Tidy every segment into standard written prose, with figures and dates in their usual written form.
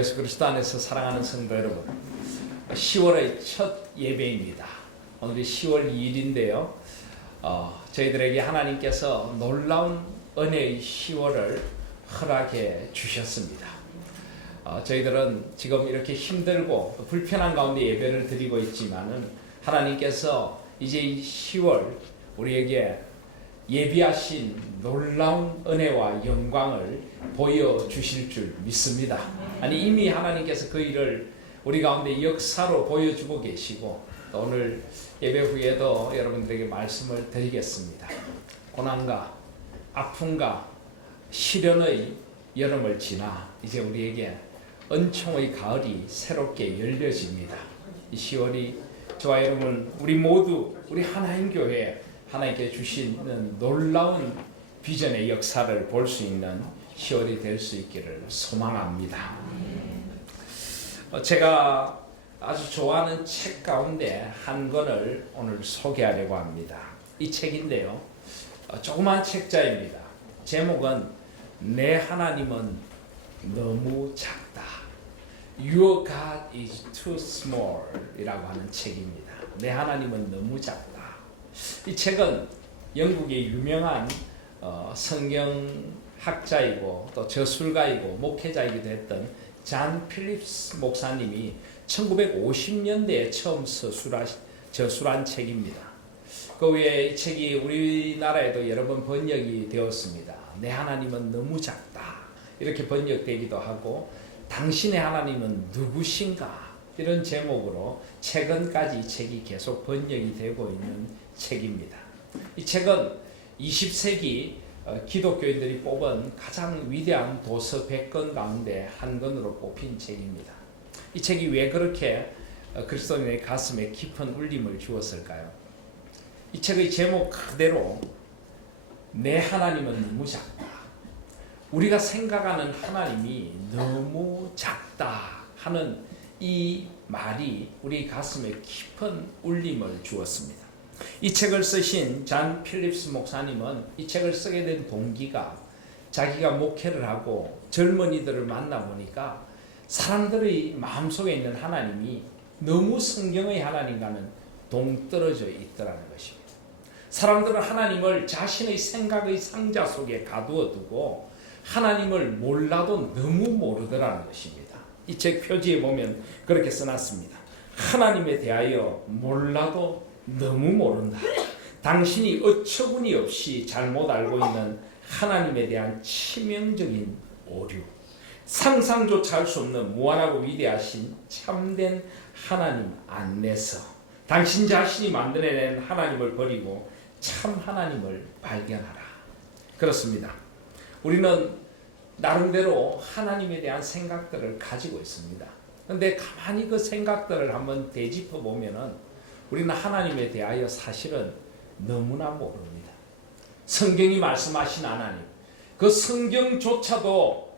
주 예수 그리스도 안에서 사랑하는 성도 여러분, 10월의 첫 예배입니다. 오늘이 10월 2일인데요. 저희들에게 하나님께서 놀라운 은혜의 10월을 허락해 주셨습니다. 저희들은 지금 이렇게 힘들고 불편한 가운데 예배를 드리고 있지만은 하나님께서 이제 이 10월 우리에게 예비하신 놀라운 은혜와 영광을 보여주실 줄 믿습니다. 아니 이미 하나님께서 그 일을 우리 가운데 역사로 보여주고 계시고 또 오늘 예배 후에도 여러분들에게 말씀을 드리겠습니다. 고난과 아픔과 시련의 여름을 지나 이제 우리에게 은총의 가을이 새롭게 열려집니다. 이 10월이 저와 여러분 우리 모두 우리 하나님 교회 하나님께 주시는 놀라운 비전의 역사를 볼 수 있는 10월이 될 수 있기를 소망합니다. 제가 아주 좋아하는 책 가운데 한 권을 오늘 소개하려고 합니다. 이 책인데요. 조그만 책자입니다. 제목은 내 하나님은 너무 작다. Your God is too small 이라고 하는 책입니다. 내 하나님은 너무 작다. 이 책은 영국의 유명한 성경학자이고 또 저술가이고 목회자이기도 했던 잔 필립스 목사님이 1950년대에 처음 저술한 책입니다. 그 외에 이 책이 우리나라에도 여러 번 번역이 되었습니다. 내 하나님은 너무 작다 이렇게 번역되기도 하고 당신의 하나님은 누구신가 이런 제목으로 최근까지 이 책이 계속 번역이 되고 있는 책입니다. 이 책은 20세기 기독교인들이 뽑은 가장 위대한 도서 100권 가운데 한 권으로 뽑힌 책입니다. 이 책이 왜 그렇게 그리스도인의 가슴에 깊은 울림을 주었을까요? 이 책의 제목 그대로 내 하나님은 너무 작다. 우리가 생각하는 하나님이 너무 작다 하는 이 말이 우리 가슴에 깊은 울림을 주었습니다. 이 책을 쓰신 잔 필립스 목사님은 이 책을 쓰게 된 동기가 자기가 목회를 하고 젊은이들을 만나보니까 사람들의 마음속에 있는 하나님이 너무 성경의 하나님과는 동떨어져 있더라는 것입니다. 사람들은 하나님을 자신의 생각의 상자 속에 가두어 두고 하나님을 몰라도 너무 모르더라는 것입니다. 이 책 표지에 보면 그렇게 써놨습니다. 하나님에 대하여 몰라도 너무 모른다. 당신이 어처구니 없이 잘못 알고 있는 하나님에 대한 치명적인 오류. 상상조차 할 수 없는 무한하고 위대하신 참된 하나님 안에서 당신 자신이 만들어낸 하나님을 버리고 참 하나님을 발견하라. 그렇습니다. 우리는 나름대로 하나님에 대한 생각들을 가지고 있습니다. 그런데 가만히 그 생각들을 한번 되짚어 보면은 우리는 하나님에 대하여 사실은 너무나 모릅니다. 성경이 말씀하신 하나님, 그 성경조차도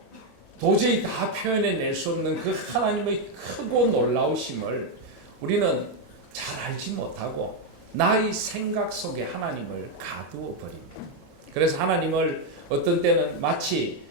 도저히 다 표현해낼 수 없는 그 하나님의 크고 놀라우심을 우리는 잘 알지 못하고 나의 생각 속에 하나님을 가두어 버립니다. 그래서 하나님을 어떤 때는 마치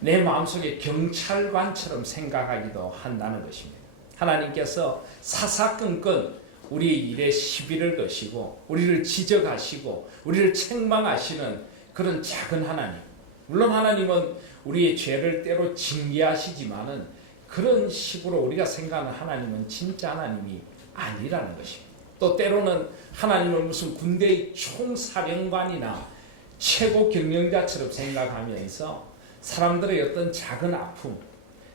내 마음속에 경찰관처럼 생각하기도 한다는 것입니다. 하나님께서 사사건건 우리의 일에 시비를 거시고 우리를 지적하시고 우리를 책망하시는 그런 작은 하나님. 물론 하나님은 우리의 죄를 때로 징계하시지만은 그런 식으로 우리가 생각하는 하나님은 진짜 하나님이 아니라는 것입니다. 또 때로는 하나님을 무슨 군대의 총사령관이나 최고 경영자처럼 생각하면서 사람들의 어떤 작은 아픔,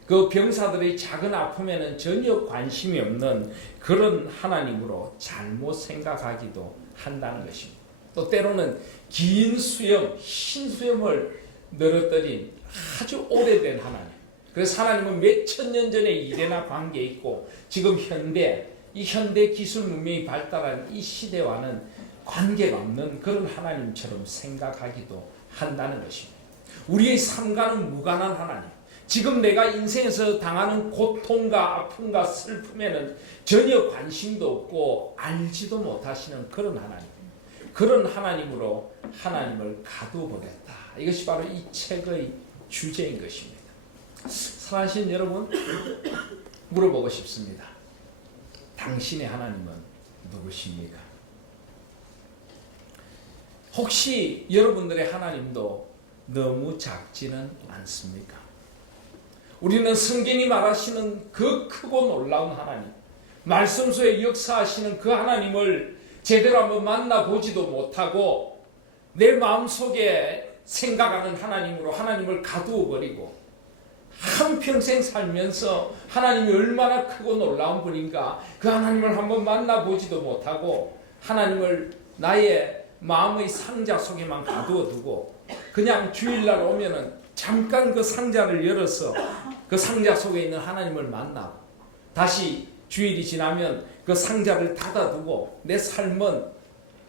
그 병사들의 작은 아픔에는 전혀 관심이 없는 그런 하나님으로 잘못 생각하기도 한다는 것입니다. 또 때로는 긴 수염, 흰 수염을 늘어뜨린 아주 오래된 하나님. 그래서 하나님은 몇천 년 전에 이래나 관계 있고 지금 이 현대 기술 문명이 발달한 이 시대와는 관계가 없는 그런 하나님처럼 생각하기도 한다는 것입니다. 우리의 삶과는 무관한 하나님. 지금 내가 인생에서 당하는 고통과 아픔과 슬픔에는 전혀 관심도 없고 알지도 못하시는 그런 하나님. 그런 하나님으로 하나님을 가두어버렸다. 이것이 바로 이 책의 주제인 것입니다. 사랑하신 여러분, 물어보고 싶습니다. 당신의 하나님은 누구십니까? 혹시 여러분들의 하나님도 너무 작지는 않습니까? 우리는 성경이 말하시는 그 크고 놀라운 하나님, 말씀 속에 역사하시는 그 하나님을 제대로 한번 만나보지도 못하고 내 마음속에 생각하는 하나님으로 하나님을 가두어 버리고 한평생 살면서 하나님이 얼마나 크고 놀라운 분인가 그 하나님을 한번 만나보지도 못하고 하나님을 나의 마음의 상자 속에만 가두어 두고 그냥 주일날 오면은 잠깐 그 상자를 열어서 그 상자 속에 있는 하나님을 만나고 다시 주일이 지나면 그 상자를 닫아두고 내 삶은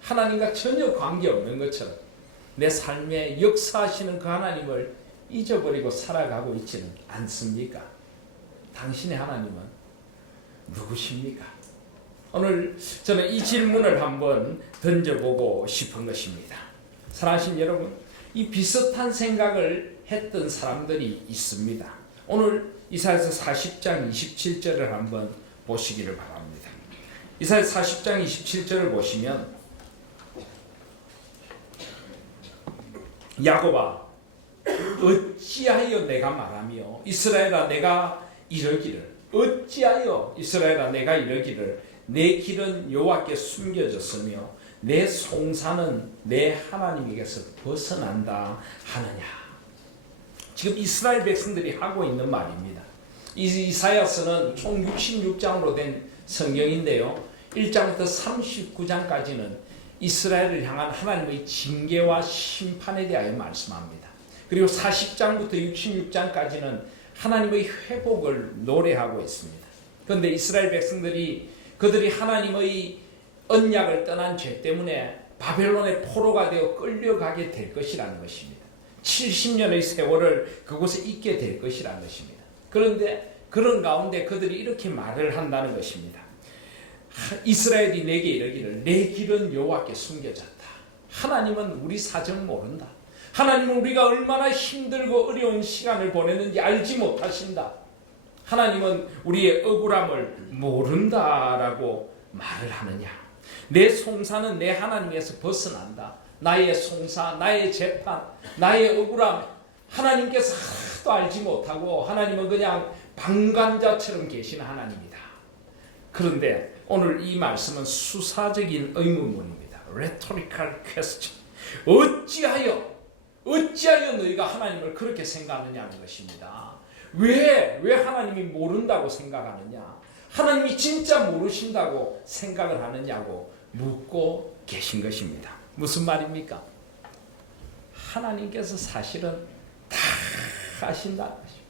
하나님과 전혀 관계없는 것처럼 내 삶에 역사하시는 그 하나님을 잊어버리고 살아가고 있지는 않습니까? 당신의 하나님은 누구십니까? 오늘 저는 이 질문을 한번 던져보고 싶은 것입니다. 사랑하신 여러분, 이 비슷한 생각을 했던 사람들이 있습니다. 오늘 이사야서 40장 27절을 한번 보시기를 바랍니다. 이사야서 40장 27절을 보시면 야곱아 어찌하여 내가 말하며 이스라엘아 내가 이르기를 어찌하여 이스라엘아 내가 이르기를 내 길은 여호와께 숨겨졌으며 내 송사는 내 하나님에게서 벗어난다 하느냐. 지금 이스라엘 백성들이 하고 있는 말입니다. 이사야서는 총 66장으로 된 성경인데요. 1장부터 39장까지는 이스라엘을 향한 하나님의 징계와 심판에 대하여 말씀합니다. 그리고 40장부터 66장까지는 하나님의 회복을 노래하고 있습니다. 그런데 이스라엘 백성들이 그들이 하나님의 언약을 떠난 죄 때문에 바벨론의 포로가 되어 끌려가게 될 것이라는 것입니다. 70년의 세월을 그곳에 있게 될 것이라는 것입니다. 그런데 그런 가운데 그들이 이렇게 말을 한다는 것입니다. 이스라엘이 내게 이르기를 내 길은 여호와께 숨겨졌다. 하나님은 우리 사정 모른다. 하나님은 우리가 얼마나 힘들고 어려운 시간을 보냈는지 알지 못하신다. 하나님은 우리의 억울함을 모른다라고 말을 하느냐. 내 송사는 내 하나님에서 벗어난다. 나의 송사, 나의 재판, 나의 억울함 하나님께서 하나도 알지 못하고 하나님은 그냥 방관자처럼 계신 하나님이다. 그런데 오늘 이 말씀은 수사적인 의문문입니다. Rhetorical question. 어찌하여 너희가 하나님을 그렇게 생각하느냐는 것입니다. 왜 하나님이 모른다고 생각하느냐? 하나님이 진짜 모르신다고 생각을 하느냐고 묻고 계신 것입니다. 무슨 말입니까? 하나님께서 사실은 다 아신다는 것입니다.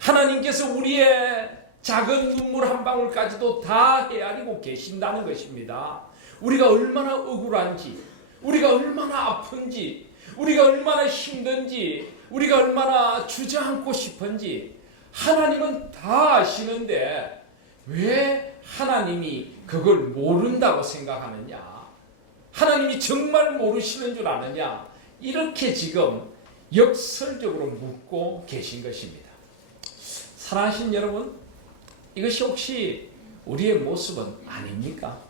하나님께서 우리의 작은 눈물 한 방울까지도 다 헤아리고 계신다는 것입니다. 우리가 얼마나 억울한지, 우리가 얼마나 아픈지, 우리가 얼마나 힘든지, 우리가 얼마나 주저앉고 싶은지 하나님은 다 아시는데 왜 하나님이 그걸 모른다고 생각하느냐? 하나님이 정말 모르시는 줄 아느냐? 이렇게 지금 역설적으로 묻고 계신 것입니다. 사랑하신 여러분, 이것이 혹시 우리의 모습은 아닙니까?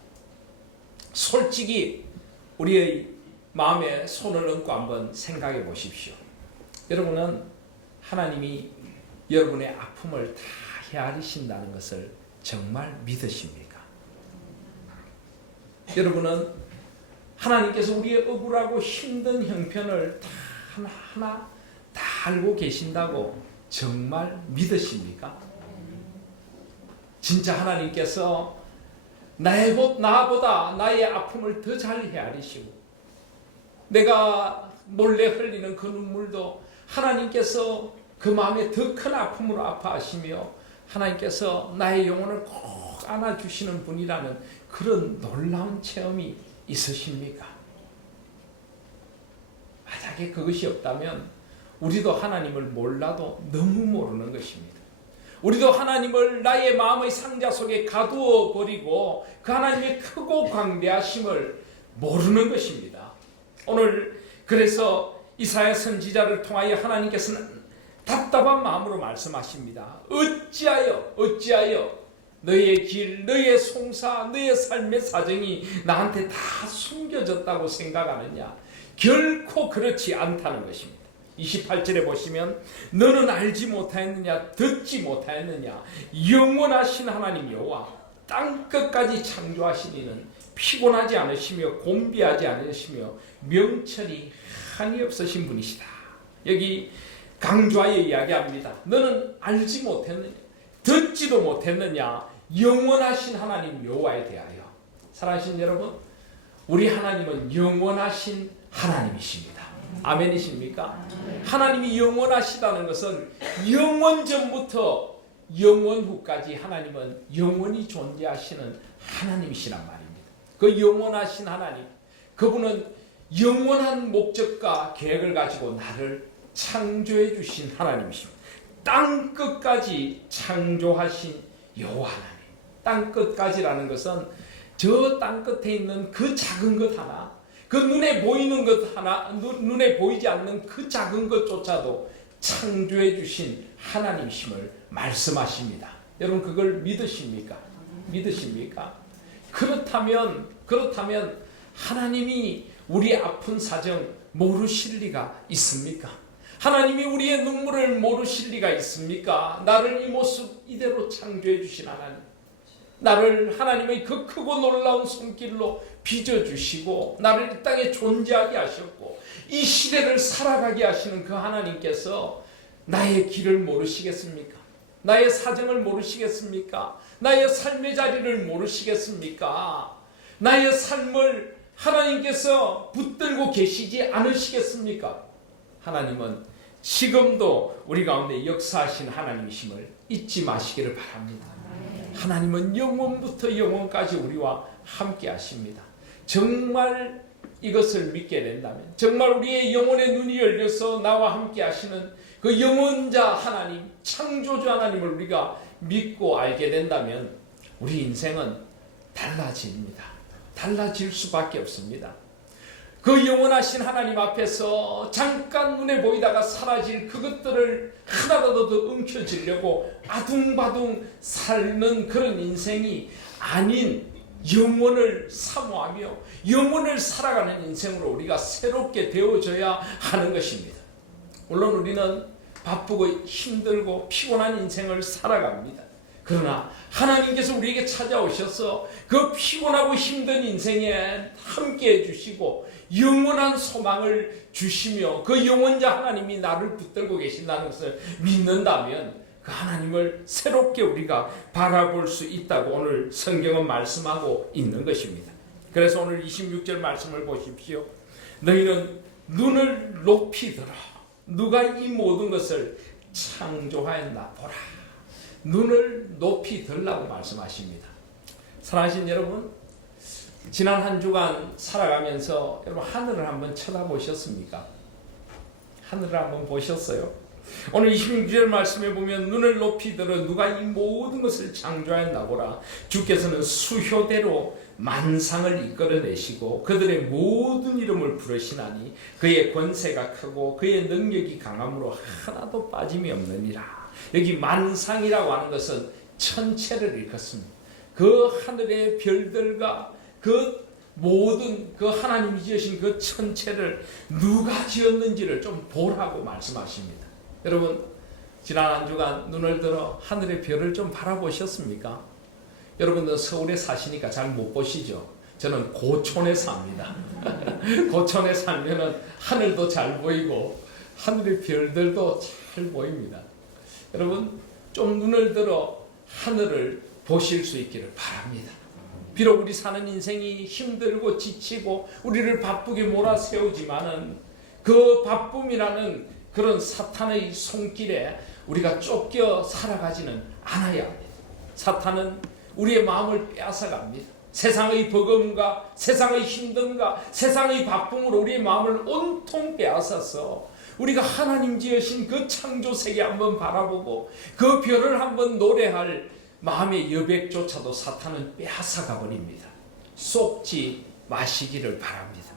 솔직히 우리의 마음에 손을 얹고 한번 생각해 보십시오. 여러분은 하나님이 여러분의 아픔을 다 헤아리신다는 것을 정말 믿으십니까? 여러분은 하나님께서 우리의 억울하고 힘든 형편을 다 하나하나 다 알고 계신다고 정말 믿으십니까? 진짜 하나님께서 나보다 나의 아픔을 더 잘 헤아리시고 내가 몰래 흘리는 그 눈물도 하나님께서 그 마음에 더 큰 아픔으로 아파하시며 하나님께서 나의 영혼을 꼭 안아주시는 분이라는 그런 놀라운 체험이 있으십니까? 만약에 그것이 없다면 우리도 하나님을 몰라도 너무 모르는 것입니다. 우리도 하나님을 나의 마음의 상자 속에 가두어 버리고 그 하나님의 크고 광대하심을 모르는 것입니다. 오늘 그래서 이사야 선지자를 통하여 하나님께서는 답답한 마음으로 말씀하십니다. 어찌하여 너의 길, 너의 송사, 너의 삶의 사정이 나한테 다 숨겨졌다고 생각하느냐? 결코 그렇지 않다는 것입니다. 28절에 보시면 너는 알지 못하였느냐, 듣지 못하였느냐, 영원하신 하나님 여호와 땅끝까지 창조하신 이는 피곤하지 않으시며 곤비하지 않으시며 명철이 한이 없으신 분이시다. 여기 강조하여 이야기합니다. 너는 알지 못했느냐, 듣지도 못했느냐, 영원하신 하나님 여호와에 대하여. 사랑하신 여러분, 우리 하나님은 영원하신 하나님이십니다. 아멘이십니까? 하나님이 영원하시다는 것은 영원 전부터 영원 후까지 하나님은 영원히 존재하시는 하나님이시란 말입니다. 그 영원하신 하나님, 그분은 영원한 목적과 계획을 가지고 나를 창조해 주신 하나님이십니다. 땅 끝까지 창조하신 여호와 하나님. 땅 끝까지라는 것은 저 땅 끝에 있는 그 작은 것 하나, 그 눈에 보이는 것 하나, 눈에 보이지 않는 그 작은 것조차도 창조해 주신 하나님이심을 말씀하십니다. 여러분 그걸 믿으십니까? 믿으십니까? 그렇다면 하나님이 우리 아픈 사정 모르실 리가 있습니까? 하나님이 우리의 눈물을 모르실 리가 있습니까? 나를 이 모습 이대로 창조해 주신 하나님, 나를 하나님의 그 크고 놀라운 손길로 빚어주시고 나를 이 땅에 존재하게 하셨고 이 시대를 살아가게 하시는 그 하나님께서 나의 길을 모르시겠습니까? 나의 사정을 모르시겠습니까? 나의 삶의 자리를 모르시겠습니까? 나의 삶을 하나님께서 붙들고 계시지 않으시겠습니까? 하나님은 지금도 우리 가운데 역사하신 하나님이심을 잊지 마시기를 바랍니다. 하나님은 영원부터 영원까지 우리와 함께 하십니다. 정말 이것을 믿게 된다면, 정말 우리의 영혼의 눈이 열려서 나와 함께 하시는 그 영원자 하나님, 창조주 하나님을 우리가 믿고 알게 된다면 우리 인생은 달라집니다. 달라질 수밖에 없습니다. 그 영원하신 하나님 앞에서 잠깐 눈에 보이다가 사라질 그것들을 하나라도 더 움켜쥐려고 아둥바둥 사는 그런 인생이 아닌 영원을 사모하며 영원을 살아가는 인생으로 우리가 새롭게 되어져야 하는 것입니다. 물론 우리는 바쁘고 힘들고 피곤한 인생을 살아갑니다. 그러나 하나님께서 우리에게 찾아오셔서 그 피곤하고 힘든 인생에 함께 해주시고 영원한 소망을 주시며 그 영원자 하나님이 나를 붙들고 계신다는 것을 믿는다면 그 하나님을 새롭게 우리가 바라볼 수 있다고 오늘 성경은 말씀하고 있는 것입니다. 그래서 오늘 26절 말씀을 보십시오. 너희는 눈을 높이 들어 누가 이 모든 것을 창조하였나 보라. 눈을 높이 들라고 말씀하십니다. 사랑하신 여러분, 지난 한 주간 살아가면서 여러분 하늘을 한번 쳐다보셨습니까? 하늘을 한번 보셨어요? 오늘 26절 말씀에 보면 눈을 높이 들어 누가 이 모든 것을 창조하였나 보라. 주께서는 수효대로 만상을 이끌어내시고 그들의 모든 이름을 부르시나니 그의 권세가 크고 그의 능력이 강함으로 하나도 빠짐이 없느니라. 여기 만상이라고 하는 것은 천체를 일컫습니다. 그 하늘의 별들과 그 모든 그 하나님이 지으신 그 천체를 누가 지었는지를 좀 보라고 말씀하십니다. 여러분 지난 한 주간 눈을 들어 하늘의 별을 좀 바라보셨습니까? 여러분들 서울에 사시니까 잘 못 보시죠? 저는 고촌에 삽니다. 고촌에 살면은 하늘도 잘 보이고 하늘의 별들도 잘 보입니다. 여러분 좀 눈을 들어 하늘을 보실 수 있기를 바랍니다. 비록 우리 사는 인생이 힘들고 지치고 우리를 바쁘게 몰아세우지만은 그 바쁨이라는 그런 사탄의 손길에 우리가 쫓겨 살아가지는 않아야 합니다. 사탄은 우리의 마음을 빼앗아갑니다. 세상의 버금과 세상의 힘듦과 세상의 바쁨으로 우리의 마음을 온통 빼앗아서 우리가 하나님 지으신 그 창조세계 한번 바라보고 그 별을 한번 노래할 마음의 여백조차도 사탄은 빼앗아가 버립니다. 쏟지 마시기를 바랍니다.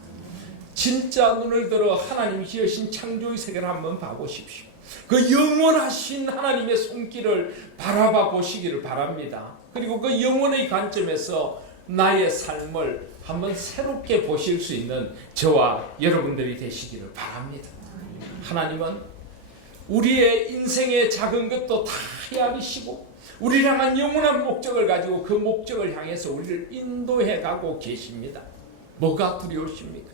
진짜 눈을 들어 하나님 지으신 창조의 세계를 한번 봐보십시오. 그 영원하신 하나님의 손길을 바라봐 보시기를 바랍니다. 그리고 그 영원의 관점에서 나의 삶을 한번 새롭게 보실 수 있는 저와 여러분들이 되시기를 바랍니다. 하나님은 우리의 인생의 작은 것도 다 헤아리시고 우리를 향한 영원한 목적을 가지고 그 목적을 향해서 우리를 인도해 가고 계십니다. 뭐가 두려우십니까?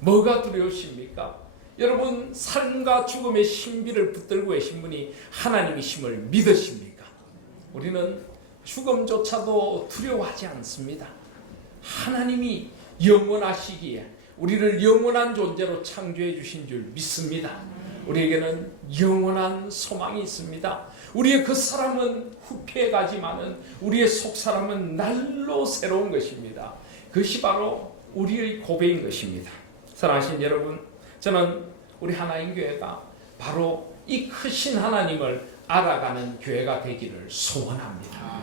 뭐가 두려우십니까? 여러분, 삶과 죽음의 신비를 붙들고 계신 분이 하나님이심을 믿으십니까? 우리는 죽음조차도 두려워하지 않습니다. 하나님이 영원하시기에 우리를 영원한 존재로 창조해 주신 줄 믿습니다. 우리에게는 영원한 소망이 있습니다. 우리의 그 사람은 후패해 가지만은 우리의 속 사람은 날로 새로운 것입니다. 그것이 바로 우리의 고백인 것입니다. 사랑하신 여러분, 저는 우리 하나님 교회가 바로 이 크신 하나님을 알아가는 교회가 되기를 소원합니다.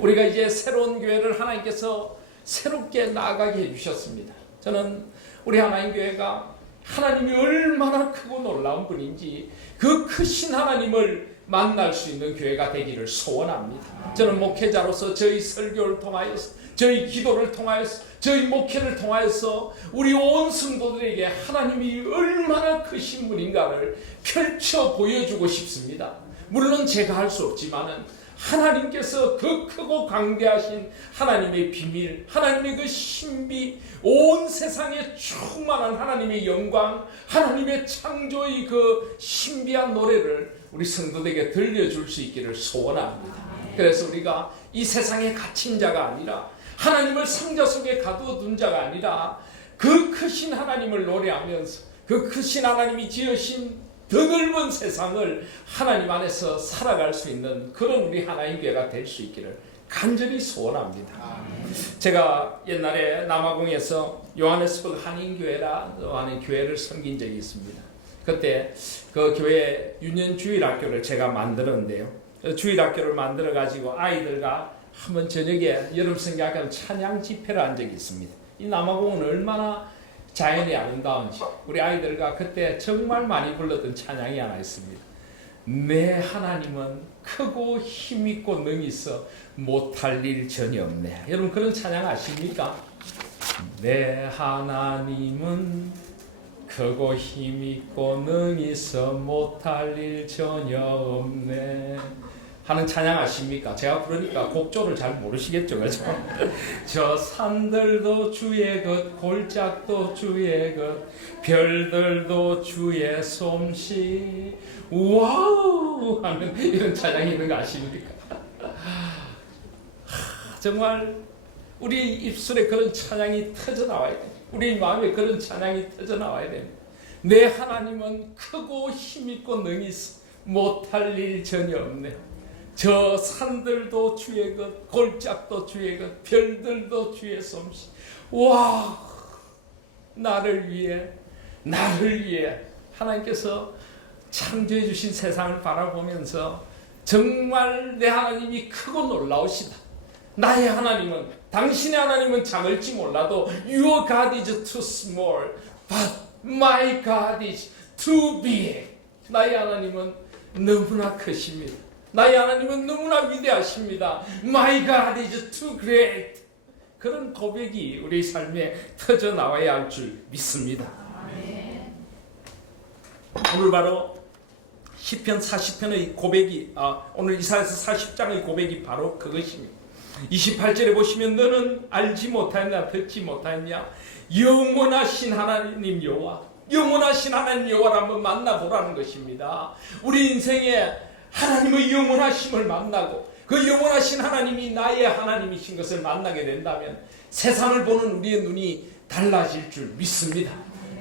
우리가 이제 새로운 교회를 하나님께서 새롭게 나아가게 해주셨습니다. 저는 우리 하나님 교회가 하나님이 얼마나 크고 놀라운 분인지 그 크신 하나님을 만날 수 있는 교회가 되기를 소원합니다. 저는 목회자로서 저희 설교를 통하여서, 저희 기도를 통하여서, 저희 목회를 통하여서 우리 온 성도들에게 하나님이 얼마나 크신 분인가를 펼쳐 보여주고 싶습니다. 물론 제가 할 수 없지만은 하나님께서 그 크고 강대하신 하나님의 비밀, 하나님의 그 신비, 온 세상에 충만한 하나님의 영광, 하나님의 창조의 그 신비한 노래를 우리 성도들에게 들려줄 수 있기를 소원합니다. 그래서 우리가 이 세상에 갇힌 자가 아니라 하나님을 상자 속에 가두어둔 자가 아니라 그 크신 하나님을 노래하면서 그 크신 하나님이 지으신 더 넓은 세상을 하나님 안에서 살아갈 수 있는 그런 우리 하나님 교회가 될 수 있기를 간절히 소원합니다. 제가 옛날에 남아공에서 요하네스버그 한인교회라 하는 교회를 섬긴 적이 있습니다. 그때 그 교회 유년 주일학교를 제가 만들었는데요. 주일학교를 만들어 가지고 아이들과 한번 저녁에 여름 성경학교 찬양 집회를 한 적이 있습니다. 이 남아공은 얼마나 자연이 아름다운지 우리 아이들과 그때 정말 많이 불렀던 찬양이 하나 있습니다. 내 하나님은 크고 힘있고 능히 있어 못할 일 전혀 없네. 여러분 그런 찬양 아십니까? 내 하나님은 크고 힘있고 능히 있어 못할 일 전혀 없네 하는 찬양 아십니까? 제가 부르니까 곡조를 잘 모르시겠죠, 그죠? 저 산들도 주의 것, 골짜기도 주의 것, 별들도 주의 솜씨, 와우! 하는 이런 찬양이 있는 거 아십니까? 정말 우리 입술에 그런 찬양이 터져 나와야 됩니다. 우리 마음에 그런 찬양이 터져 나와야 됩니다. 내 하나님은 크고 힘있고 능히 있어 못할 일 전혀 없네. 저 산들도 주의 것, 골짜기도 주의 것, 별들도 주의 솜씨. 와, 나를 위해 하나님께서 창조해 주신 세상을 바라보면서 정말 내 하나님이 크고 놀라우시다. 나의 하나님은, 당신의 하나님은 작을지 몰라도 Your God is too small, but my God is too big. 나의 하나님은 너무나 크십니다. 나의 하나님은 너무나 위대하십니다. My God is too great. 그런 고백이 우리 삶에 터져 나와야 할 줄 믿습니다. 오늘 바로 시편 40편의 고백이 오늘 이사야서 40장의 고백이 바로 그것입니다. 28절에 보시면 너는 알지 못하였냐 듣지 못하였냐 영원하신 하나님 여호와, 영원하신 하나님 여호와를 한번 만나보라는 것입니다. 우리 인생에 하나님의 영원하심을 만나고 그 영원하신 하나님이 나의 하나님이신 것을 만나게 된다면 세상을 보는 우리의 눈이 달라질 줄 믿습니다.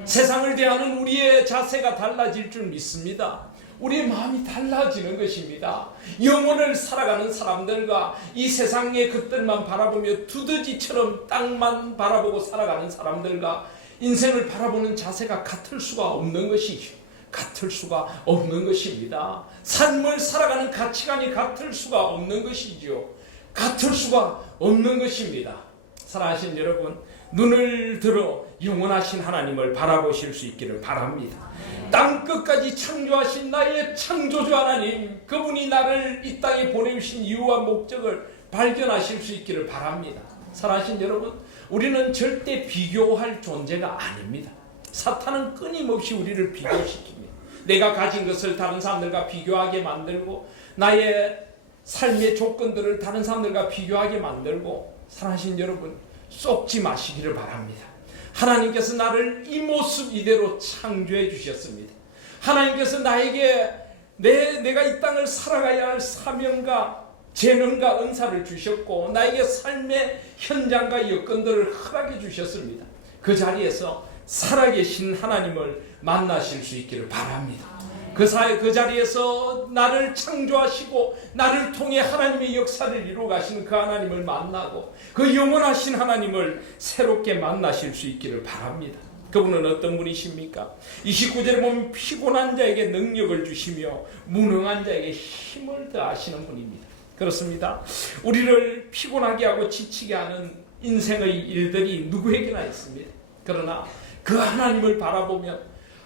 세상을 대하는 우리의 자세가 달라질 줄 믿습니다. 우리의 마음이 달라지는 것입니다. 영혼을 살아가는 사람들과 이 세상의 것들만 바라보며 두더지처럼 땅만 바라보고 살아가는 사람들과 인생을 바라보는 자세가 같을 수가 없는 것이죠. 같을 수가 없는 것입니다. 삶을 살아가는 가치관이 같을 수가 없는 것이죠. 같을 수가 없는 것입니다. 사랑하시는 여러분, 눈을 들어 영원하신 하나님을 바라보실 수 있기를 바랍니다. 땅 끝까지 창조하신 나의 창조주 하나님, 그분이 나를 이 땅에 보내주신 이유와 목적을 발견하실 수 있기를 바랍니다. 사랑하신 여러분, 우리는 절대 비교할 존재가 아닙니다. 사탄은 끊임없이 우리를 비교시킵니다. 내가 가진 것을 다른 사람들과 비교하게 만들고, 나의 삶의 조건들을 다른 사람들과 비교하게 만들고, 사랑하신 여러분, 쏙지 마시기를 바랍니다. 하나님께서 나를 이 모습 이대로 창조해 주셨습니다. 하나님께서 나에게 내가 이 땅을 살아가야 할 사명과 재능과 은사를 주셨고, 나에게 삶의 현장과 여건들을 허락해 주셨습니다. 그 자리에서 살아계신 하나님을 만나실 수 있기를 바랍니다. 그 자리에서 나를 창조하시고 나를 통해 하나님의 역사를 이루어 가시는 그 하나님을 만나고, 그 영원하신 하나님을 새롭게 만나실 수 있기를 바랍니다. 그분은 어떤 분이십니까? 29절에 보면 피곤한 자에게 능력을 주시며 무능한 자에게 힘을 더하시는 분입니다. 그렇습니다. 우리를 피곤하게 하고 지치게 하는 인생의 일들이 누구에게나 있습니다. 그러나 그 하나님을 바라보면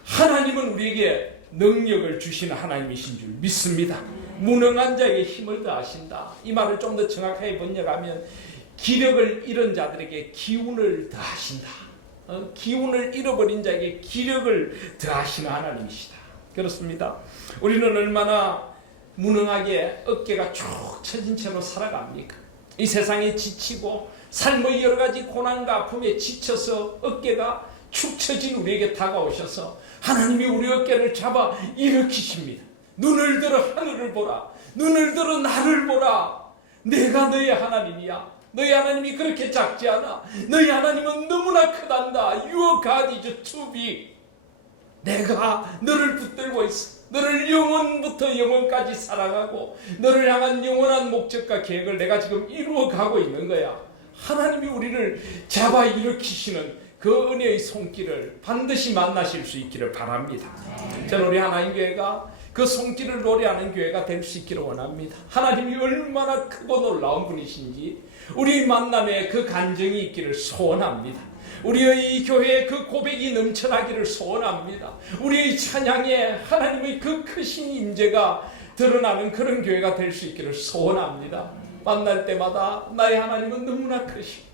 하나님은 우리에게 능력을 주시는 하나님이신 줄 믿습니다. 무능한 자에게 힘을 더하신다. 이 말을 좀 더 정확하게 번역하면 기력을 잃은 자들에게 기운을 더하신다. 기운을 잃어버린 자에게 기력을 더하시는 하나님이시다. 그렇습니다. 우리는 얼마나 무능하게 어깨가 쭉 처진 채로 살아갑니까? 이 세상에 지치고 삶의 여러 가지 고난과 아픔에 지쳐서 어깨가 축 처진 우리에게 다가오셔서 하나님이 우리 어깨를 잡아 일으키십니다. 눈을 들어 하늘을 보라. 눈을 들어 나를 보라. 내가 너의 하나님이야. 너희 하나님이 그렇게 작지 않아. 너희 하나님은 너무나 크단다. Your God is too big. 내가 너를 붙들고 있어. 너를 영원부터 영원까지 사랑하고 너를 향한 영원한 목적과 계획을 내가 지금 이루어가고 있는 거야. 하나님이 우리를 잡아 일으키시는 그 은혜의 손길을 반드시 만나실 수 있기를 바랍니다. 저는 우리 하나님교회가 그 손길을 노래하는 교회가 될 수 있기를 원합니다. 하나님이 얼마나 크고 놀라운 분이신지 우리 만남에 그 간증이 있기를 소원합니다. 우리의 교회에 그 고백이 넘쳐나기를 소원합니다. 우리의 찬양에 하나님의 그 크신 임재가 드러나는 그런 교회가 될 수 있기를 소원합니다. 만날 때마다 나의 하나님은 너무나 크시고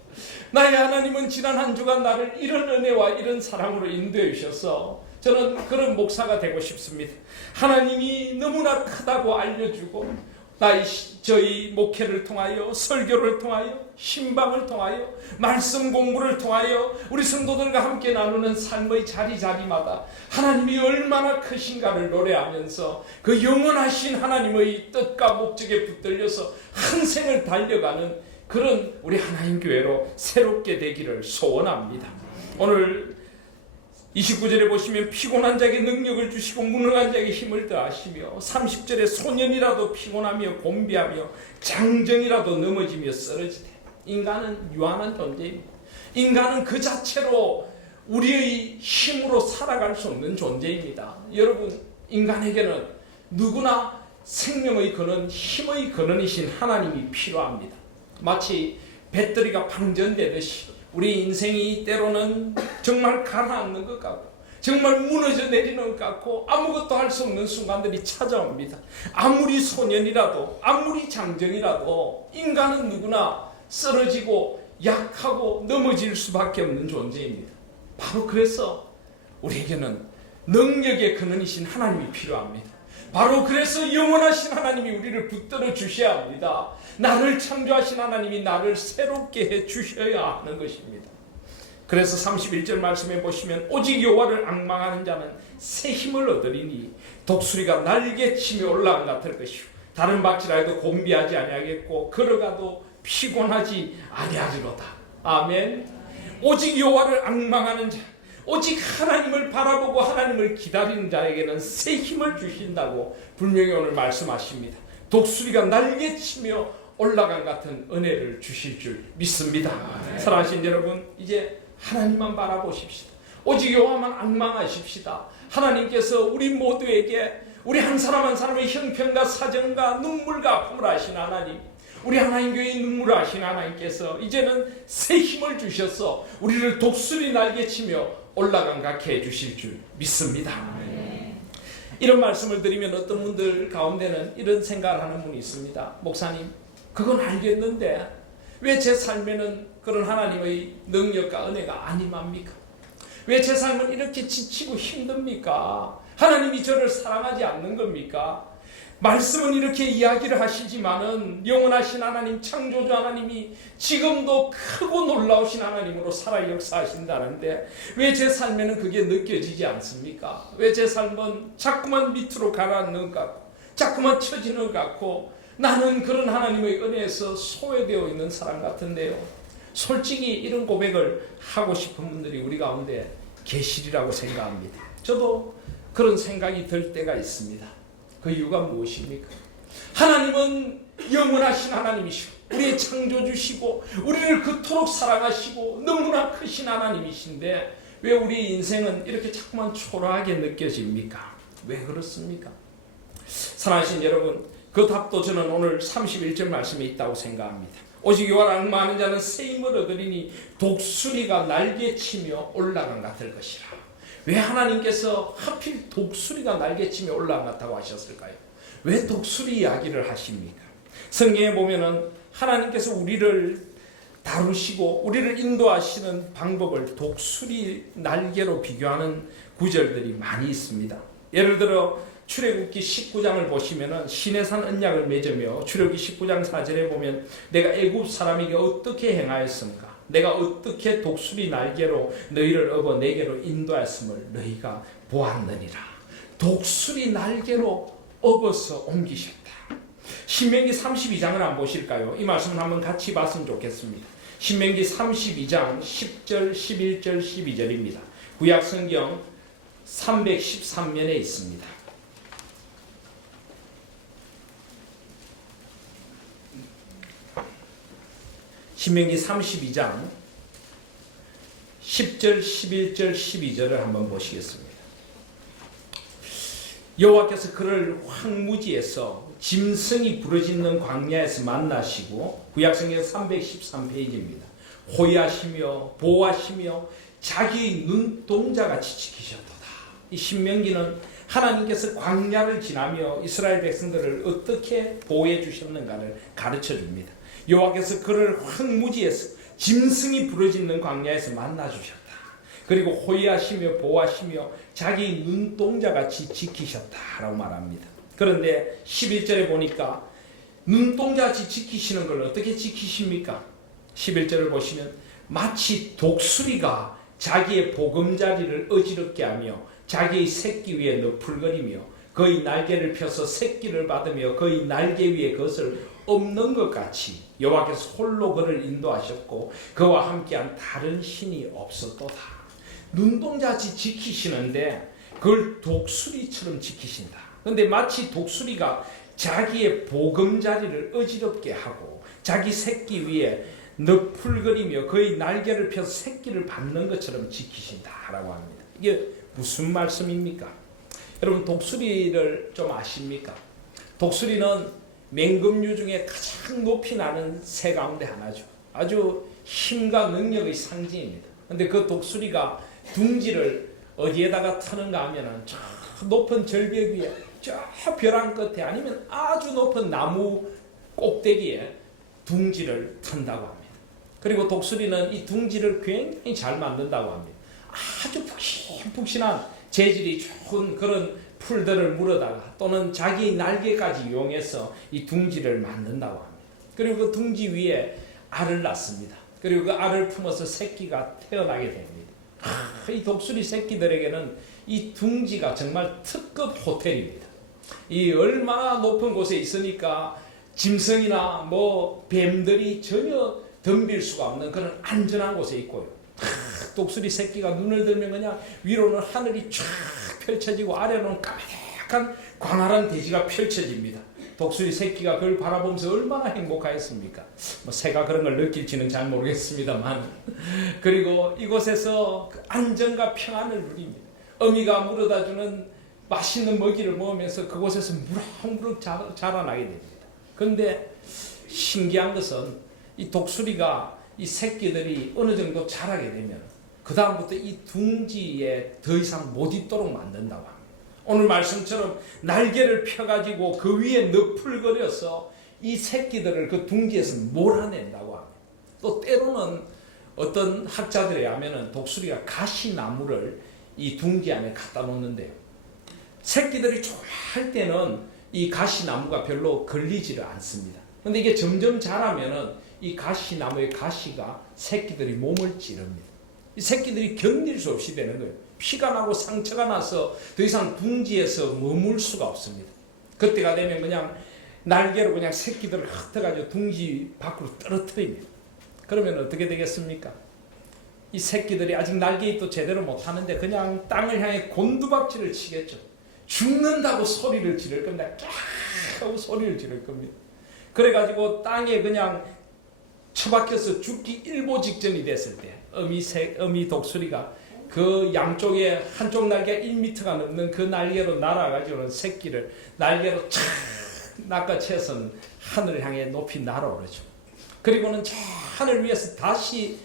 나의 하나님은 지난 한 주간 나를 이런 은혜와 이런 사랑으로 인도해 주셔서 저는 그런 목사가 되고 싶습니다. 하나님이 너무나 크다고 알려주고 저희 목회를 통하여 설교를 통하여 신방을 통하여 말씀 공부를 통하여 우리 성도들과 함께 나누는 삶의 자리자리마다 하나님이 얼마나 크신가를 노래하면서 그 영원하신 하나님의 뜻과 목적에 붙들려서 한 생을 달려가는 그런 우리 하나님 교회로 새롭게 되기를 소원합니다. 오늘 29절에 보시면 피곤한 자에게 능력을 주시고 무능한 자에게 힘을 더하시며 30절에 소년이라도 피곤하며 곤비하며 장정이라도 넘어지며 쓰러지되. 인간은 유한한 존재입니다. 인간은 그 자체로 우리의 힘으로 살아갈 수 없는 존재입니다. 여러분, 인간에게는 누구나 생명의 근원, 힘의 근원이신 하나님이 필요합니다. 마치 배터리가 방전되듯이 우리 인생이 때로는 정말 가라앉는 것 같고 정말 무너져 내리는 것 같고 아무것도 할 수 없는 순간들이 찾아옵니다. 아무리 소년이라도 아무리 장정이라도 인간은 누구나 쓰러지고 약하고 넘어질 수밖에 없는 존재입니다. 바로 그래서 우리에게는 능력의 근원이신 하나님이 필요합니다. 바로 그래서 영원하신 하나님이 우리를 붙들어 주셔야 합니다. 나를 창조하신 하나님이 나를 새롭게 해 주셔야 하는 것입니다. 그래서 31절 말씀에 보시면 오직 여호와를 앙망하는 자는 새 힘을 얻으리니 독수리가 날개치며 올라간 같을 것이요 다른 박질하여도 곤비하지 아니하겠고 걸어가도 피곤하지 아니하리로다. 아멘. 오직 여호와를 앙망하는 자, 오직 하나님을 바라보고 하나님을 기다리는 자에게는 새 힘을 주신다고 분명히 오늘 말씀하십니다. 독수리가 날개치며 올라간 같은 은혜를 주실 줄 믿습니다. 사랑하신 여러분, 이제 하나님만 바라보십시다. 오직 여호와만 앙망하십시다. 하나님께서 우리 모두에게 우리 한 사람 한 사람의 형편과 사정과 눈물과 아픔을 아시는 하나님, 우리 하나님 교회의 눈물을 아시는 하나님께서 이제는 새 힘을 주셔서 우리를 독수리 날개치며 올라간 같게 해주실 줄 믿습니다. 이런 말씀을 드리면 어떤 분들 가운데는 이런 생각을 하는 분이 있습니다. 목사님, 그건 알겠는데 왜 제 삶에는 그런 하나님의 능력과 은혜가 안 임합니까? 왜 제 삶은 이렇게 지치고 힘듭니까? 하나님이 저를 사랑하지 않는 겁니까? 말씀은 이렇게 이야기를 하시지만은 영원하신 하나님, 창조주 하나님이 지금도 크고 놀라우신 하나님으로 살아 역사하신다는데 왜 제 삶에는 그게 느껴지지 않습니까? 왜 제 삶은 자꾸만 밑으로 가라앉는 것 같고 자꾸만 처지는 것 같고 나는 그런 하나님의 은혜에서 소외되어 있는 사람 같은데요. 솔직히 이런 고백을 하고 싶은 분들이 우리 가운데 계시리라고 생각합니다. 저도 그런 생각이 들 때가 있습니다. 그 이유가 무엇입니까? 하나님은 영원하신 하나님이시고 우리의 창조주시고 우리를 그토록 사랑하시고 너무나 크신 하나님이신데 왜 우리 인생은 이렇게 자꾸만 초라하게 느껴집니까? 왜 그렇습니까? 사랑하신 여러분, 그 답도 저는 오늘 31절 말씀에 있다고 생각합니다. 오직 여호와를 앙망하는 자는 새 힘을 얻으리니 독수리가 날개치며 올라간 같을 것이라. 왜 하나님께서 하필 독수리가 날개치며 올라갔다고 하셨을까요? 왜 독수리 이야기를 하십니까? 성경에 보면은 하나님께서 우리를 다루시고 우리를 인도하시는 방법을 독수리 날개로 비교하는 구절들이 많이 있습니다. 예를 들어 출애굽기 19장을 보시면은 시내산 언약을 맺으며 출애굽기 19장 4절에 보면 내가 애굽 사람에게 어떻게 행하였습니까? 내가 어떻게 독수리 날개로 너희를 업어 내게로 인도하였음을 너희가 보았느니라. 독수리 날개로 업어서 옮기셨다. 신명기 32장을 한번 보실까요? 이 말씀을 한번 같이 봤으면 좋겠습니다. 신명기 32장 10절, 11절, 12절입니다. 구약성경 313면에 있습니다. 신명기 32장 10절, 11절, 12절을 한번 보시겠습니다. 여호와께서 그를 황무지에서 짐승이 부르짖는 광야에서 만나시고 구약성경 313페이지입니다. 호위하시며 보호하시며 자기 눈동자같이 지키셨도다. 이 신명기는 하나님께서 광야를 지나며 이스라엘 백성들을 어떻게 보호해 주셨는가를 가르쳐 줍니다. 여호와께서 그를 황무지에서 짐승이 부르짖는 광야에서 만나주셨다. 그리고 호위하시며 보호하시며 자기 눈동자같이 지키셨다라고 말합니다. 그런데 11절에 보니까 눈동자같이 지키시는 걸 어떻게 지키십니까? 11절을 보시면 마치 독수리가 자기의 보금자리를 어지럽게 하며 자기의 새끼 위에 너풀거리며 그의 날개를 펴서 새끼를 받으며 그의 날개 위에 그것을 엎는 것 같이 여호와께서 홀로 그를 인도하셨고 그와 함께한 다른 신이 없었도다. 눈동자같이 지키시는데 그걸 독수리처럼 지키신다. 그런데 마치 독수리가 자기의 보금자리를 어지럽게 하고 자기 새끼 위에 너풀거리며 그의 날개를 펴서 새끼를 받는 것처럼 지키신다라고 합니다. 이게 무슨 말씀입니까? 여러분, 독수리를 좀 아십니까? 독수리는 맹금류 중에 가장 높이 나는 새 가운데 하나죠. 아주 힘과 능력의 상징입니다. 그런데 그 독수리가 둥지를 어디에다가 트는가 하면은 저 높은 절벽 위에 저 벼랑 끝에 아니면 아주 높은 나무 꼭대기에 둥지를 튼다고 합니다. 그리고 독수리는 이 둥지를 굉장히 잘 만든다고 합니다. 아주 푹신푹신한 재질이 좋은 그런 풀들을 물어다가 또는 자기 날개까지 이용해서 이 둥지를 만든다고 합니다. 그리고 그 둥지 위에 알을 낳습니다. 그리고 그 알을 품어서 새끼가 태어나게 됩니다. 이 독수리 새끼들에게는 이 둥지가 정말 특급 호텔입니다. 이 얼마나 높은 곳에 있으니까 짐승이나 뭐 뱀들이 전혀 덤빌 수가 없는 그런 안전한 곳에 있고요. 독수리 새끼가 눈을 들면 그냥 위로는 하늘이 쫙 펼쳐지고 아래로는 까마득한 광활한 대지가 펼쳐집니다. 독수리 새끼가 그걸 바라보면서 얼마나 행복하였습니까? 뭐 새가 그런 걸 느낄지는 잘 모르겠습니다만 그리고 이곳에서 그 안정과 평안을 누립니다. 어미가 물어다주는 맛있는 먹이를 먹으면서 그곳에서 무럭무럭 자라나게 됩니다. 그런데 신기한 것은 이 독수리가 이 새끼들이 어느 정도 자라게 되면 그 다음부터 이 둥지에 더 이상 못 있도록 만든다고 합니다. 오늘 말씀처럼 날개를 펴가지고 그 위에 너풀거려서 이 새끼들을 그 둥지에서 몰아낸다고 합니다. 또 때로는 어떤 학자들에 의하면 독수리가 가시나무를 이 둥지 안에 갖다 놓는데요. 새끼들이 좋아할 때는 이 가시나무가 별로 걸리지를 않습니다. 근데 이게 점점 자라면은 이 가시나무의 가시가 새끼들이 몸을 찌릅니다. 이 새끼들이 견딜 수 없이 되는 거예요. 피가 나고 상처가 나서 더 이상 둥지에서 머물 수가 없습니다. 그때가 되면 그냥 날개로 그냥 새끼들을 흩어가지고 둥지 밖으로 떨어뜨립니다. 그러면 어떻게 되겠습니까? 이 새끼들이 아직 날개입도 제대로 못하는데 그냥 땅을 향해 곤두박질을 치겠죠. 죽는다고 소리를 지를 겁니다. 깍 하고 소리를 지를 겁니다. 그래가지고 땅에 그냥 처박혀서 죽기 일보 직전이 됐을 때 어미 독수리가 그 양쪽에 한쪽 날개가 1m가 넘는 그 날개로 날아가지고는 새끼를 날개로 착 낚아채서는 하늘을 향해 높이 날아오르죠. 그리고는 저 하늘 위에서 다시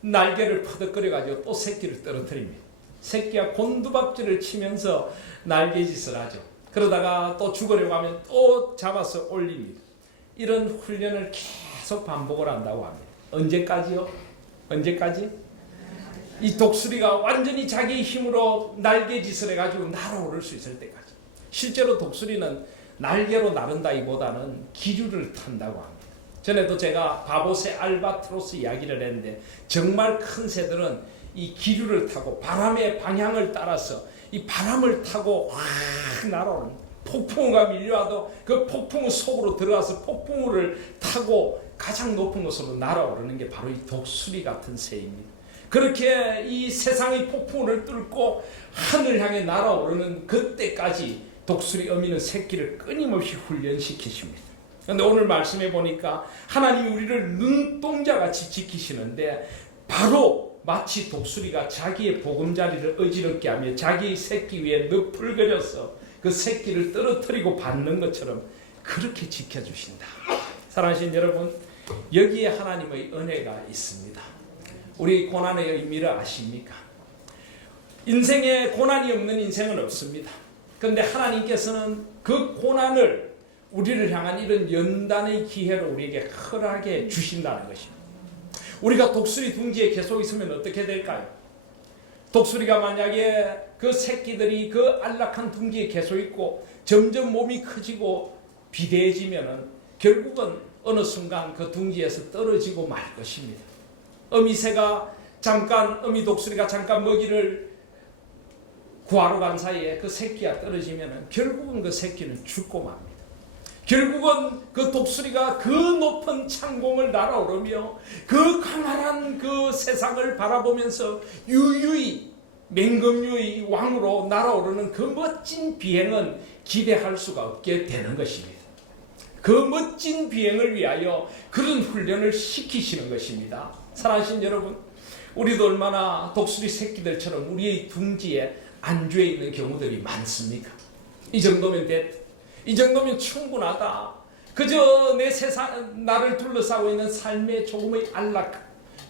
날개를 퍼덕거려가지고 또 새끼를 떨어뜨립니다. 새끼가 곤두박질을 치면서 날개짓을 하죠. 그러다가 또 죽으려고 하면 또 잡아서 올립니다. 이런 훈련을 계속 반복을 한다고 합니다. 언제까지요? 언제까지? 이 독수리가 완전히 자기 힘으로 날개짓을 해가지고 날아오를 수 있을 때까지. 실제로 독수리는 날개로 나른다기보다는 기류를 탄다고 합니다. 전에도 제가 바보새, 알바트로스 이야기를 했는데 정말 큰 새들은 이 기류를 타고 바람의 방향을 따라서 이 바람을 타고 확 날아오는 폭풍우가 밀려와도 그 폭풍우 속으로 들어가서 폭풍우를 타고 가장 높은 곳으로 날아오르는 게 바로 이 독수리 같은 새입니다. 그렇게 이 세상의 폭풍우를 뚫고 하늘 향해 날아오르는 그때까지 독수리 어미는 새끼를 끊임없이 훈련시키십니다. 그런데 오늘 말씀해 보니까 하나님이 우리를 눈동자같이 지키시는데 바로 마치 독수리가 자기의 보금자리를 어지럽게 하며 자기의 새끼 위에 너풀거려서 그 새끼를 떨어뜨리고 받는 것처럼 그렇게 지켜주신다. 사랑하신 여러분, 여기에 하나님의 은혜가 있습니다. 우리 고난의 의미를 아십니까? 인생에 고난이 없는 인생은 없습니다. 그런데 하나님께서는 그 고난을 우리를 향한 이런 연단의 기회로 우리에게 허락해 주신다는 것입니다. 우리가 독수리 둥지에 계속 있으면 어떻게 될까요? 독수리가 만약에 그 새끼들이 그 안락한 둥지에 계속 있고 점점 몸이 커지고 비대해지면은 결국은 어느 순간 그 둥지에서 떨어지고 말 것입니다. 어미 독수리가 잠깐 먹이를 구하러 간 사이에 그 새끼가 떨어지면은 결국은 그 새끼는 죽고 맙니다. 결국은 그 독수리가 그 높은 창공을 날아오르며 그 광활한 그 세상을 바라보면서 유유히 맹금유의 왕으로 날아오르는 그 멋진 비행은 기대할 수가 없게 되는 것입니다. 그 멋진 비행을 위하여 그런 훈련을 시키시는 것입니다. 사랑하신 여러분, 우리도 얼마나 독수리 새끼들처럼 우리의 둥지에 안주해 있는 경우들이 많습니까? 이 정도면 됐다. 이 정도면 충분하다. 그저 내 세상, 나를 둘러싸고 있는 삶의 조금의 안락,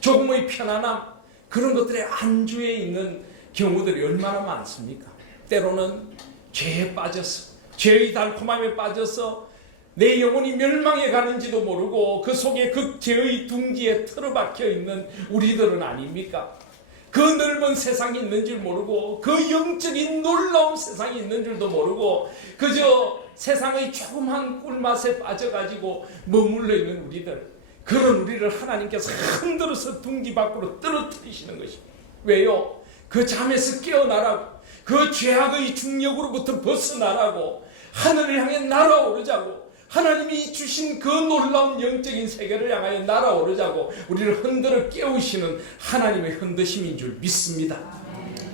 조금의 편안함, 그런 것들에 안주해 있는 경우들이 얼마나 많습니까? 때로는 죄에 빠져서, 죄의 달콤함에 빠져서 내 영혼이 멸망해 가는지도 모르고 그 속에 그 죄의 둥지에 틀어박혀 있는 우리들은 아닙니까? 그 넓은 세상이 있는 줄 모르고 그 영적인 놀라운 세상이 있는 줄도 모르고 그저 세상의 조그만 꿀맛에 빠져가지고 머물러 있는 우리들, 그런 우리를 하나님께서 흔들어서 둥지 밖으로 떨어뜨리시는 것입니다. 왜요? 그 잠에서 깨어나라고, 그 죄악의 중력으로부터 벗어나라고, 하늘을 향해 날아오르자고, 하나님이 주신 그 놀라운 영적인 세계를 향하여 날아오르자고 우리를 흔들어 깨우시는 하나님의 흔드심인 줄 믿습니다.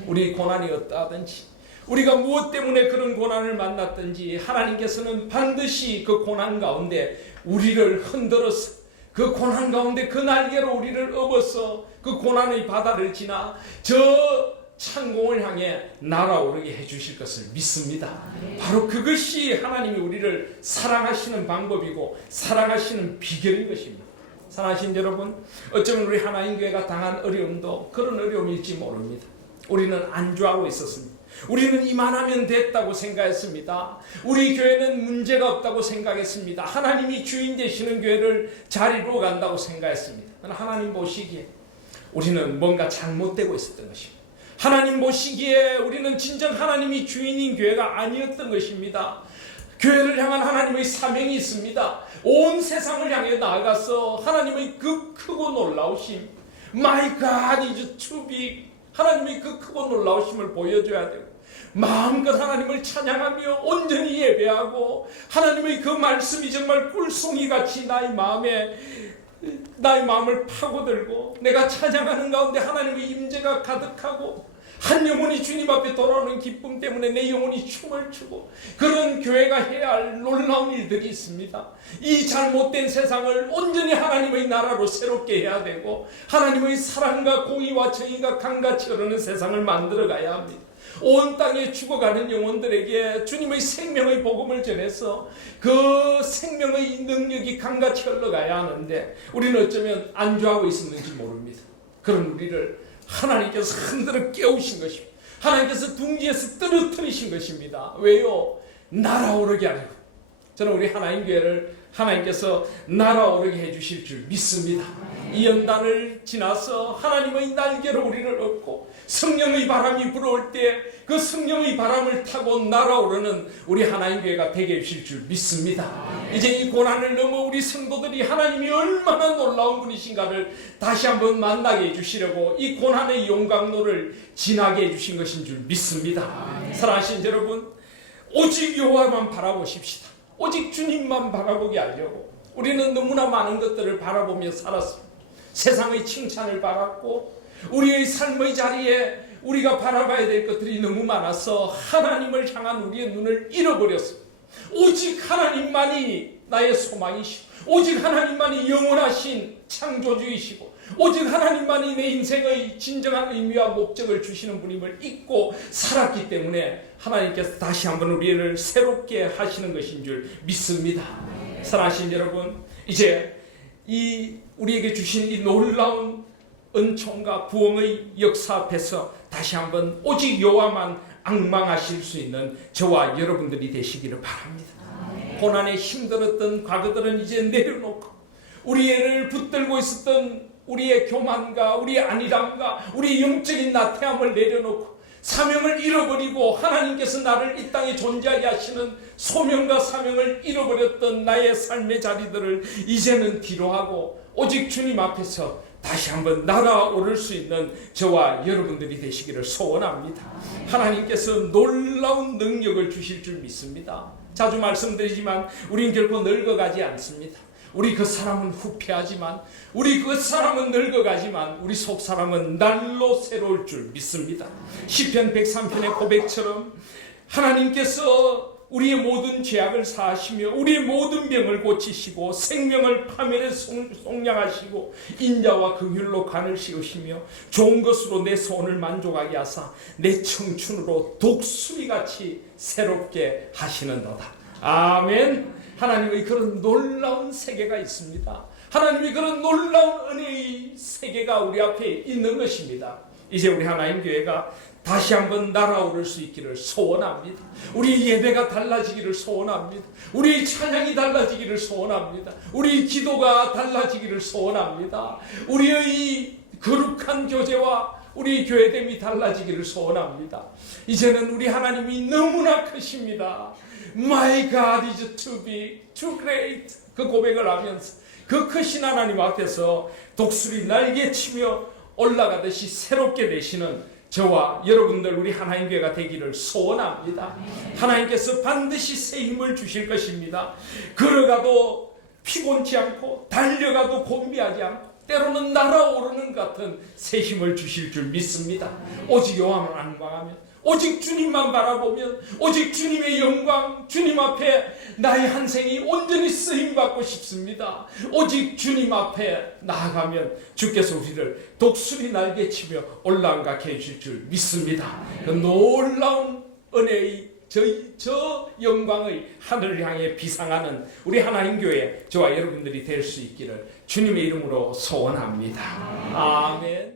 우리 고난이 어떠하든지, 우리가 무엇 때문에 그런 고난을 만났든지 하나님께서는 반드시 그 고난 가운데 우리를 흔들어서, 그 고난 가운데 그 날개로 우리를 업어서 그 고난의 바다를 지나 저 창공을 향해 날아오르게 해주실 것을 믿습니다. 바로 그것이 하나님이 우리를 사랑하시는 방법이고 사랑하시는 비결인 것입니다. 사랑하신 여러분, 어쩌면 우리 하나님교회가 당한 어려움도 그런 어려움일지 모릅니다. 우리는 안주하고 있었습니다. 우리는 이만하면 됐다고 생각했습니다. 우리 교회는 문제가 없다고 생각했습니다. 하나님이 주인 되시는 교회를 잘 이루어간다고 생각했습니다. 하나님 보시기에 우리는 뭔가 잘못되고 있었던 것입니다. 하나님 보시기에 우리는 진정 하나님이 주인인 교회가 아니었던 것입니다. 교회를 향한 하나님의 사명이 있습니다. 온 세상을 향해 나아가서 하나님의 그 크고 놀라우심, My God is too big, 하나님의 그 크고 놀라우심을 보여줘야 되고, 마음껏 하나님을 찬양하며 온전히 예배하고, 하나님의 그 말씀이 정말 꿀송이같이 나의 마음을 파고들고, 내가 찬양하는 가운데 하나님의 임재가 가득하고, 한 영혼이 주님 앞에 돌아오는 기쁨 때문에 내 영혼이 춤을 추고, 그런 교회가 해야 할 놀라운 일들이 있습니다. 이 잘못된 세상을 온전히 하나님의 나라로 새롭게 해야 되고, 하나님의 사랑과 공의와 정의가 강같이 흐르는 세상을 만들어 가야 합니다. 온 땅에 죽어가는 영혼들에게 주님의 생명의 복음을 전해서 그 생명의 능력이 강같이 흘러가야 하는데, 우리는 어쩌면 안주하고 있었는지 모릅니다. 그런 우리를 하나님께서 흔들어 깨우신 것입니다. 하나님께서 둥지에서 떨어뜨리신 것입니다. 왜요? 날아오르게 하려고. 저는 우리 하나님교회를 하나님께서 날아오르게 해주실 줄 믿습니다. 이 연단을 지나서 하나님의 날개로 우리를 얻고, 성령의 바람이 불어올 때 그 성령의 바람을 타고 날아오르는 우리 하나님교회가 되게 해주실 줄 믿습니다. 이제 이 고난을 넘어 우리 성도들이 하나님이 얼마나 놀라운 분이신가를 다시 한번 만나게 해주시려고 이 고난의 용광로를 지나게 해주신 것인 줄 믿습니다. 사랑하신 여러분, 오직 여호와만 바라보십시다. 오직 주님만 바라보게 하려고 우리는 너무나 많은 것들을 바라보며 살았습니다. 세상의 칭찬을 바랐고, 우리의 삶의 자리에 우리가 바라봐야 될 것들이 너무 많아서 하나님을 향한 우리의 눈을 잃어버렸습니다. 오직 하나님만이 나의 소망이시고, 오직 하나님만이 영원하신 창조주이시고, 오직 하나님만이 내 인생의 진정한 의미와 목적을 주시는 분임을 잊고 살았기 때문에 하나님께서 다시 한번 우리를 새롭게 하시는 것인 줄 믿습니다. 사랑하신 여러분, 이제 이 우리에게 주신 이 놀라운 은총과 부흥의 역사 앞에서 다시 한번 오직 여호와만 앙망하실 수 있는 저와 여러분들이 되시기를 바랍니다. 고난에 힘들었던 과거들은 이제 내려놓고, 우리를 붙들고 있었던 우리의 교만과 우리의 안일함과 우리의 영적인 나태함을 내려놓고, 사명을 잃어버리고 하나님께서 나를 이 땅에 존재하게 하시는 소명과 사명을 잃어버렸던 나의 삶의 자리들을 이제는 뒤로하고 오직 주님 앞에서 다시 한번 날아오를 수 있는 저와 여러분들이 되시기를 소원합니다. 하나님께서 놀라운 능력을 주실 줄 믿습니다. 자주 말씀드리지만 우리는 결코 늙어가지 않습니다. 우리 그 사람은 후패하지만, 우리 그 사람은 늙어가지만 우리 속 사람은 날로 새로울 줄 믿습니다. 시편 103편의 고백처럼 하나님께서 우리의 모든 죄악을 사하시며 우리의 모든 병을 고치시고 생명을 파멸에 속량하시고 인자와 긍휼로 간을 씌우시며 좋은 것으로 내 소원을 만족하게 하사 내 청춘으로 독수리같이 새롭게 하시는도다. 아멘. 하나님의 그런 놀라운 세계가 있습니다. 하나님의 그런 놀라운 은혜의 세계가 우리 앞에 있는 것입니다. 이제 우리 하나님 교회가 다시 한번 날아오를 수 있기를 소원합니다. 우리 예배가 달라지기를 소원합니다. 우리 찬양이 달라지기를 소원합니다. 우리 기도가 달라지기를 소원합니다. 우리의 거룩한 교제와 우리 교회됨이 달라지기를 소원합니다. 이제는 우리 하나님이 너무나 크십니다. My God is too big, too great. 그 고백을 하면서 그 크신 하나님 앞에서 독수리 날개치며 올라가듯이 새롭게 되시는 저와 여러분들 우리 하나님 교회가 되기를 소원합니다. 하나님께서 반드시 새 힘을 주실 것입니다. 걸어가도 피곤치 않고 달려가도 곤비하지 않고 때로는 날아오르는 같은 새 힘을 주실 줄 믿습니다. 오직 여호와만 앙망하면, 오직 주님만 바라보면 오직 주님의 영광, 주님 앞에 나의 한 생이 온전히 쓰임받고 싶습니다. 오직 주님 앞에 나아가면 주께서 우리를 독수리 날개치며 올라가게 해줄 줄 믿습니다. 그 놀라운 은혜의 저 영광의 하늘을 향해 비상하는 우리 하나님 교회 저와 여러분들이 될 수 있기를 주님의 이름으로 소원합니다. 아멘.